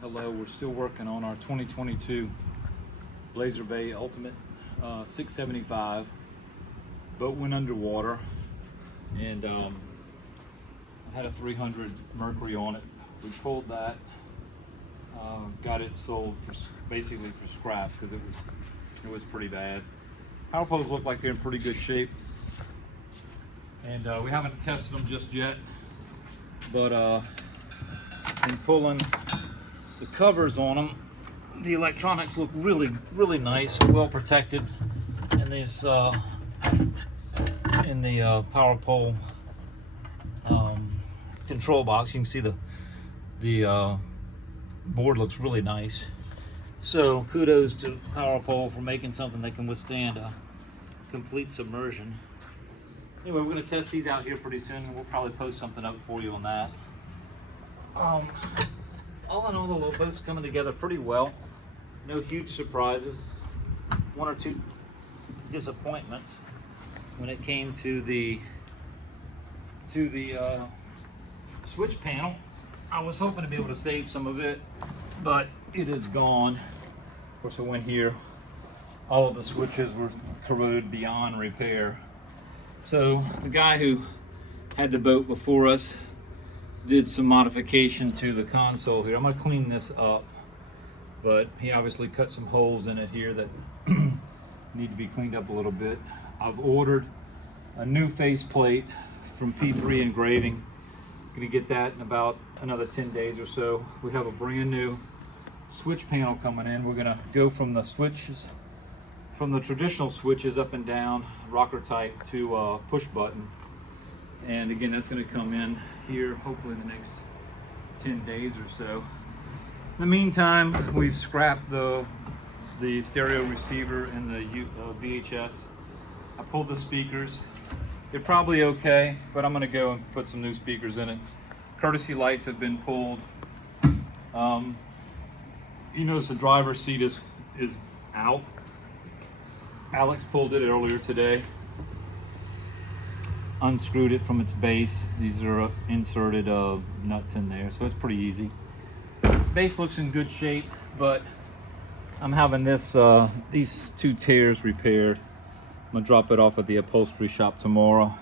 Hello, we're still working on our 2022 Laser Bay Ultimate 675. Boat went underwater, and I had a 300 Mercury on it. We pulled that, got it sold for basically for scrap because it was pretty bad. Power poles look like they're in pretty good shape, and we haven't tested them just yet, but in pulling the covers on them, the electronics look really nice, well protected in this in the power pole control box. You can see the board looks really nice. So kudos to Power Pole for making something that can withstand a complete submersion. Anyway, we're going to test these out here pretty soon. We'll probably post something up for you on that. All in all, the little boat's coming together pretty well. No huge surprises. One or two disappointments when it came to the switch panel. I was hoping to be able to save some of it, but it is gone. Of course, I went here. All of the switches were corroded beyond repair. So the guy who had the boat before us did some modification to the console here. I'm going to clean this up, but he obviously cut some holes in it here that need to be cleaned up a little bit. I've ordered a new faceplate from P3 Engraving. Going to get that in about another 10 days or so. We have a brand new switch panel coming in. We're going to go from the switches, from the traditional switches up and down, rocker type, to push button. And again, that's going to come in here hopefully in the next 10 days or so. In the meantime, we've scrapped the stereo receiver and the VHS. I pulled the speakers. They're probably okay, but I'm going to go and put some new speakers in it. Courtesy lights have been pulled. You notice the driver's seat is out. Alex pulled it earlier today. Unscrewed it from its base. These are inserted nuts in there, so it's pretty easy. Base looks in good shape, but I'm having these two tears repaired. I'm gonna drop it off at the upholstery shop tomorrow,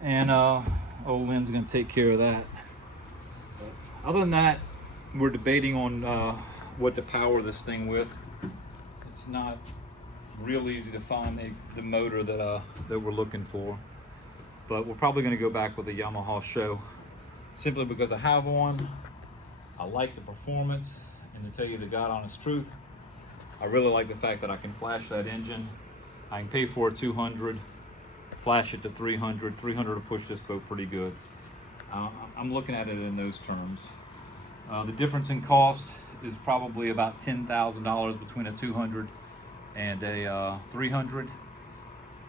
and old Lynn's gonna take care of that. But other than that, we're debating on what to power this thing with. It's not real easy to find the motor that we're looking for. But we're probably going to go back with a Yamaha Show, simply because I have one. I like the performance, and to tell you the God honest truth, I really like the fact that I can flash that engine. I can pay for a 200, flash it to 300. 300 will push this boat pretty good. I'm looking at it in those terms. The difference in cost is probably about $10,000 between a 200 and a 300.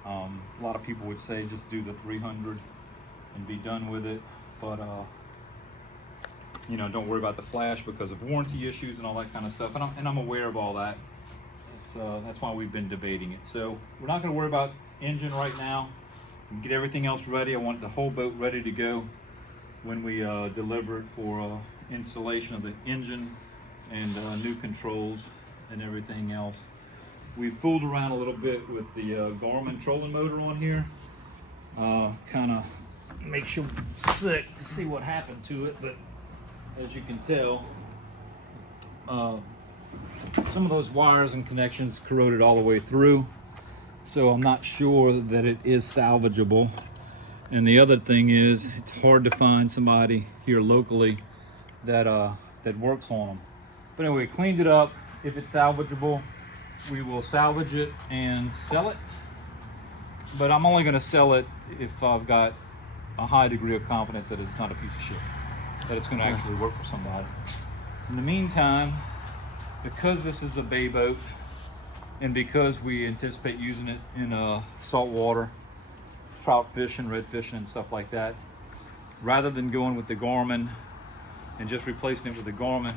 A lot of people would say just do the 300 and be done with it, but don't worry about the flash because of warranty issues and all that kind of stuff. And I'm aware of all that. That's why we've been debating it. So we're not going to worry about engine right now. We get everything else ready. I want the whole boat ready to go when we deliver it for installation of the engine and new controls and everything else. We fooled around a little bit with the Garmin trolling motor on here. Kind of makes you sick to see what happened to it, but as you can tell, some of those wires and connections corroded all the way through, so I'm not sure that it is salvageable. And the other thing is, it's hard to find somebody here locally that works on them. But anyway, cleaned it up. If it's salvageable, we will salvage it and sell it, but I'm only going to sell it if I've got a high degree of confidence that it's not a piece of shit, that it's going to actually work for somebody. In the meantime, because this is a bay boat and because we anticipate using it in salt water, trout fishing, red fishing and stuff like that, rather than going with the Garmin and just replacing it with the Garmin,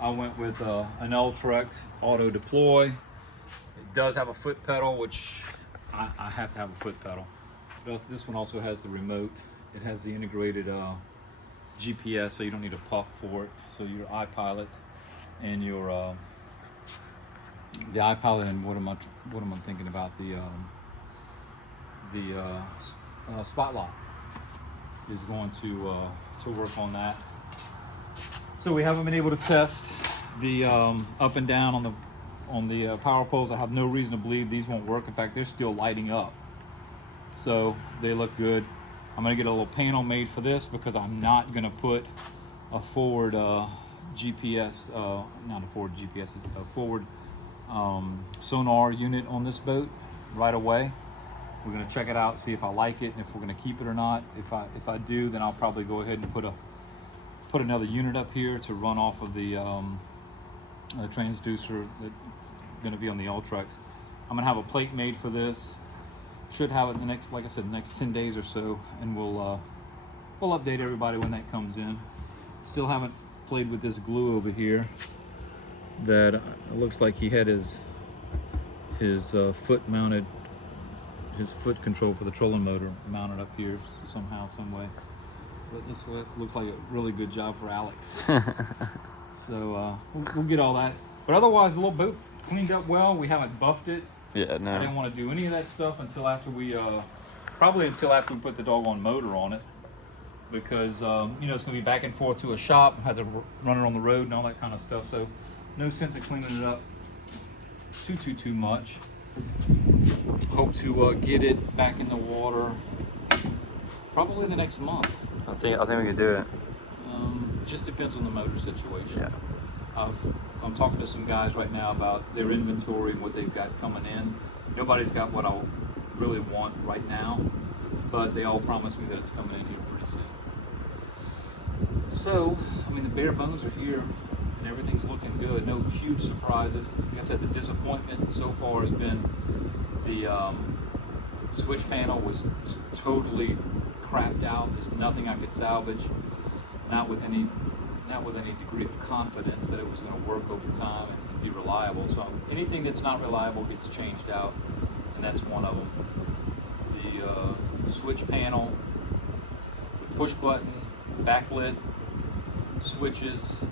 I went with an Ultrex. It's auto deploy. It does have a foot pedal, which I have to have a foot pedal. But this one also has the remote. It has the integrated GPS, so you don't need a puck for it. So your iPilot and your the iPilot, and what am I thinking about, the Spotlight is going to work on that. So we haven't been able to test the up and down on the power poles. I have no reason to believe these won't work. In fact, they're still lighting up, so they look good. I'm gonna get a little panel made for this because I'm not gonna put a forward GPS, not a forward GPS, a forward sonar unit on this boat right away. We're gonna check it out, see if I like it, and if we're gonna keep it or not. If I do, then I'll probably go ahead and put another unit up here to run off of the transducer that's gonna be on the Ultrex. I'm gonna have a plate made for this. Should have it in the next, like I said, the next 10 days or so, and we'll update everybody when that comes in. Still haven't played with this glue over here. That it looks like he had his foot mounted, his foot control for the trolling motor mounted up here somehow, some way. But this looks like a really good job for Alex. So we'll get all that. But otherwise, the little boat cleaned up well. We haven't buffed it. Yeah, no. I didn't want to do any of that stuff until after we, probably until after we put the doggone motor on it. Because, you know, it's going to be back and forth to a shop, have to run it on the road and all that kind of stuff. So no sense of cleaning it up too much. Hope to get it back in the water probably the next month. I think we can do it. Just depends on the motor situation. Yeah. I'm talking to some guys right now about their inventory and what they've got coming in. Nobody's got what I really want right now, but they all promise me that it's coming in here pretty soon. So, I mean, the bare bones are here and everything's looking good. No huge surprises. Like I said, the disappointment so far has been the switch panel was totally crapped out. There's nothing I could salvage, not with any degree of confidence that it was going to work over time and be reliable. So anything that's not reliable gets changed out, and that's one of them. The switch panel, push button, backlit switches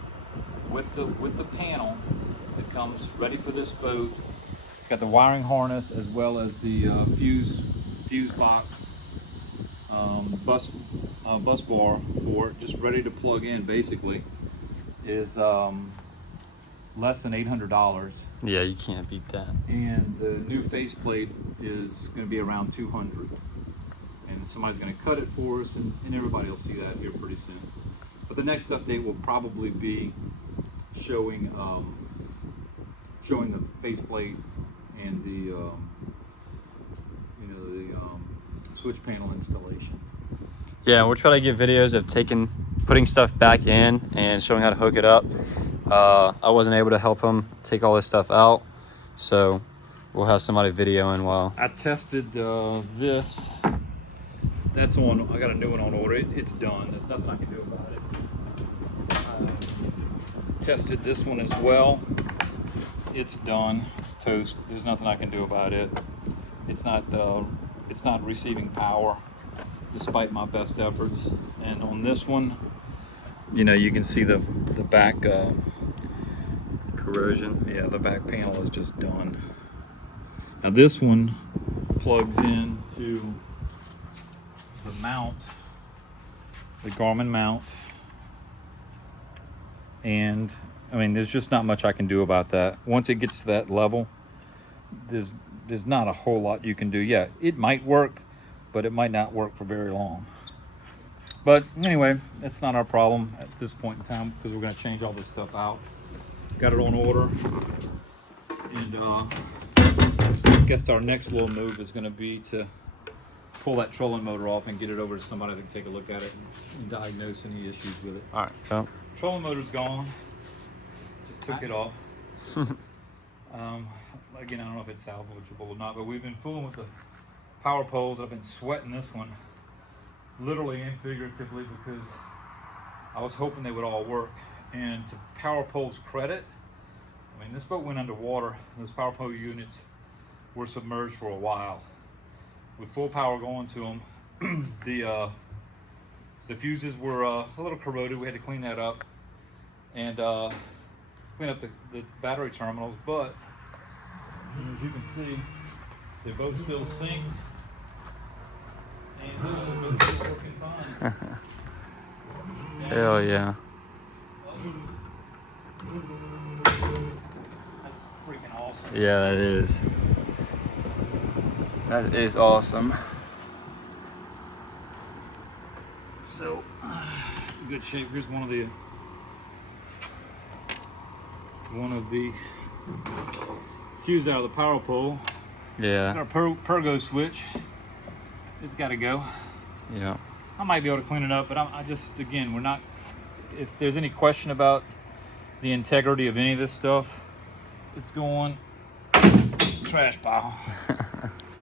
with the panel that comes ready for this boat. It's got the wiring harness as well as the fuse box, bus bar for it, just ready to plug in. Basically, is less than $800. Yeah, you can't beat that. And the new faceplate is going to be around $200. And somebody's going to cut it for us, and everybody will see that here pretty soon. But the next update will probably be showing the faceplate and the switch panel installation. Yeah, we'll try to get videos of putting stuff back in and showing how to hook it up. I wasn't able to help him take all this stuff out, so we'll have somebody videoing while. I tested this. That's on. I got a new one on order. It's done. There's nothing I can do about it. Tested this one as well. It's done. It's toast. There's nothing I can do about it. It's not receiving power, despite my best efforts. And on this one, you know, you can see the back Corrosion. Yeah, the back panel is just done. Now this one plugs in to the mount, the Garmin mount, and I mean, there's just not much I can do about that. Once it gets to that level, there's not a whole lot you can do. Yeah, it might work, but it might not work for very long. But anyway, that's not our problem at this point in time, because we're going to change all this stuff out. Got it on order, and I guess our next little move is going to be to pull that trolling motor off and get it over to somebody that can take a look at it and diagnose any issues with it. All right. So. Trolling motor's gone. Just took it off. Again, I don't know if it's salvageable or not, but we've been fooling with the power poles. I've been sweating this one, literally and figuratively, because I was hoping they would all work. And to Power Pole's credit, I mean, this boat went underwater. Those power pole units were submerged for a while. With full power going to them, the The fuses were a little corroded. We had to clean that up and clean up the battery terminals. But as you can see, they're both still synced and they're both still working fine. Hell yeah. That's freaking awesome. Yeah, that is. That is awesome. So it's in good shape. Here's one of the fuse out of the power pole. Yeah. Our Pergo switch. It's got to go. Yeah. I might be able to clean it up, but I just, again, we're not. If there's any question about the integrity of any of this stuff, it's going trash pile.